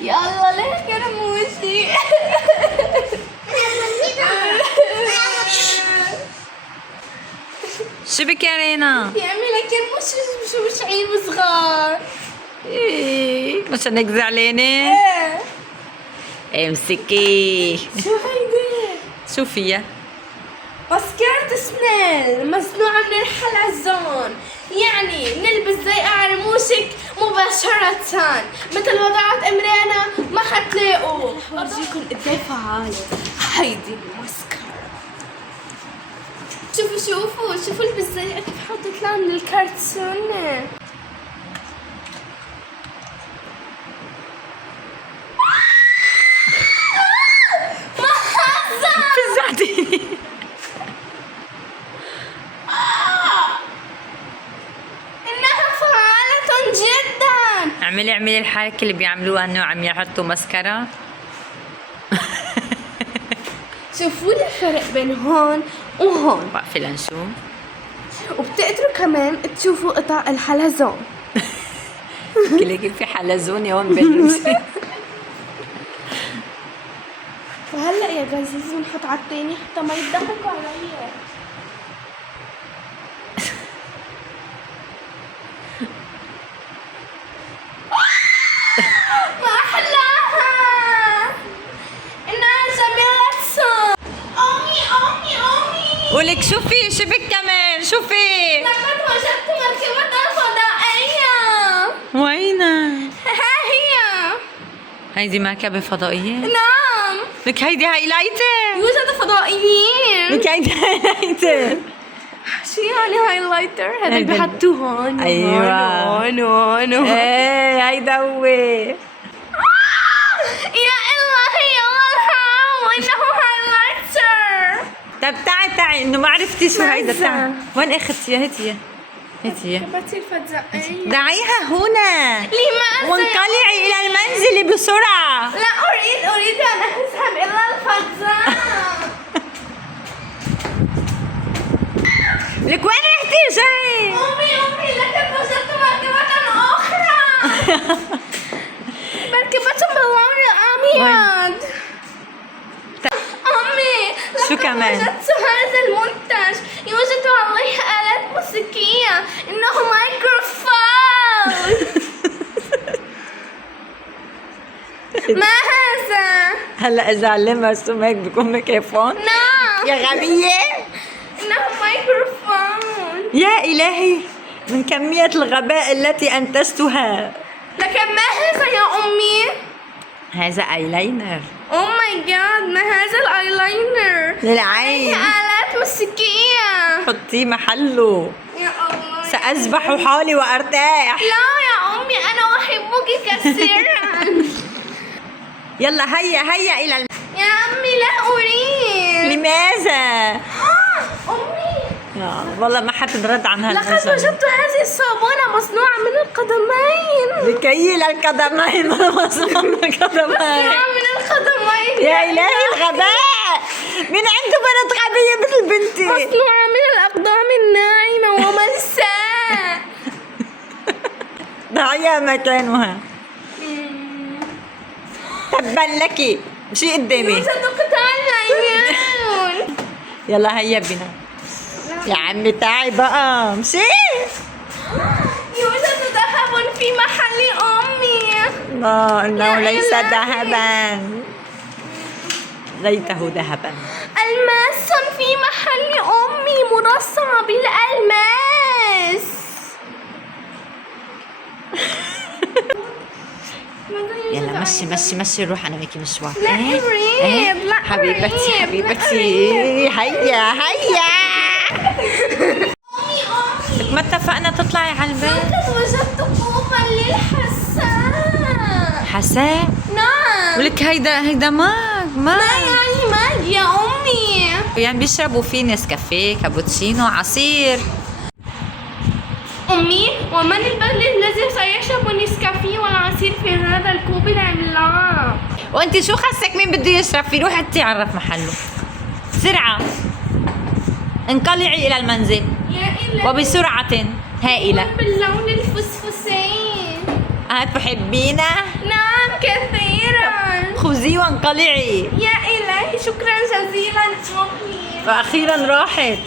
يلا ليه كرموشي. شو بك يا رينا؟ يعمل لك كرموشي شو عيب صغار. ايه مش انك زعلانة؟ امسكي. شو هيدي؟ شو فيها؟ ماسكارة سنيل مصنوعة من الحلزون، يعني نلبس زي رموشك مباشرة مثل وضعات امرينا ما حتلاقوا. ورجيكم قديه فعالة هيدي الماسكارا. شوفوا البس زي كيف حطت لها من الكرتون. فزعتيني. إنها فعالة جدا. اعملي الحركة اللي بيعملوها انه عم يحطوا مسكرة. شوفوا لي الفرق بين هون وهون. وقفي لنشوف. وبتقدروا كمان تشوفوا قطع الحلزون. كيف في حلزوني هون بالنص. وهلا يا جزيز بنحط على التاني حتى ما يضحكوا علي. ما احلاها انها جميلة صوت. امي ولك شوفي شو بك كمان شوفي. لقد وجدت مركبة فضائية. وينها؟ ها هي. هيدي مركبة فضائية؟ نعم. لك هيدي هايلايتر. يوجد فضائيين. لك هيدي هايلايتر. شو يعني هايلايتر؟ هذا اللي بحطوه هون. أيوة. هون. ايه هيدا هو. يا إلهي والله إنه هايلايتر. طب تعي انه ما عرفتي شو هيدا. ماذا؟ تعي وين اخذتيها؟ هاتيها بتصير فتزقية. دعيها هنا لماذا؟ وانقلعي الى المنزل بسرعة. لا أريد أن أذهب إلى الفضاء. لك وين رحتي جاي؟ أمي لقد وجدت مركبة أخرى. مركبة باللون الأبيض. أمي شو لقد كمان؟ وجدت هذا المنتج يوجد عليه آلات موسيقية، إنه مايكروفون. ما هذا؟ هلا اذا علمها هيك بيكون ميكروفون. نعم. يا غبية. إنه مايكروفون. يا إلهي من كمية الغباء التي أنتجتها. لكن ما هذا يا أمي؟ هذا ايلاينر أوه ماي جاد، ما هذا الأيلاينر؟ للعين. آلات موسيقية. حطيه محله. يا الله. سأسبح حولي وأرتاح. لا يا أمي أنا أحبك كثيرا. يلا هيا إلى يا أمي لا أريد. لماذا؟ أمي والله ما حتنرد عن لقد هالمجال. وجدت هذه الصابونة مصنوعة من القدمين. لكي للقدمين. مصنوع من القدمين. مصنوعة من القدمين. يا إلهي الغباء. من عنده بنت غبية مثل بنتي. مصنوعة من الأقدام الناعمة وملساء. ضعيها مكانها. تبا لك. مشي قدامي. يوجد قطع العيون. يلا هيا بنا. يا عمي تعي بقى مشي. يوجد ذهب في محل أمي. لا إنه يا ليس إلهي. ذهبا. ليته ذهبا. ألماس في محل أمي مرصعة بالألماس. يلا مشي نروح انا وياكي مشوار. لا أريد. لا حبيبتي أريد. هيا أمي لك ما اتفقنا تطلعي على البيت؟ لقد وجدت كوبا للحساء. حساء. نعم. ولك هيدا ما ما يعني ماج يا أمي؟ يعني بيشربوا فيه نسكافيه كابوتشينو عصير. أمي ومن البدل الذي سيشرب نسكافيه والعصير في هذا الكوب العملاق؟ وانت شو خصك مين بده يشرب فيه؟ روحي انت عرف محله بسرعة. انقلعي إلى المنزل يا إلهي. وبسرعة هائلة. باللون الفسفسي. تحبينه؟ نعم كثيرا. خذي وانقلعي. يا إلهي شكرا جزيلا أمي. وأخيرا راحت.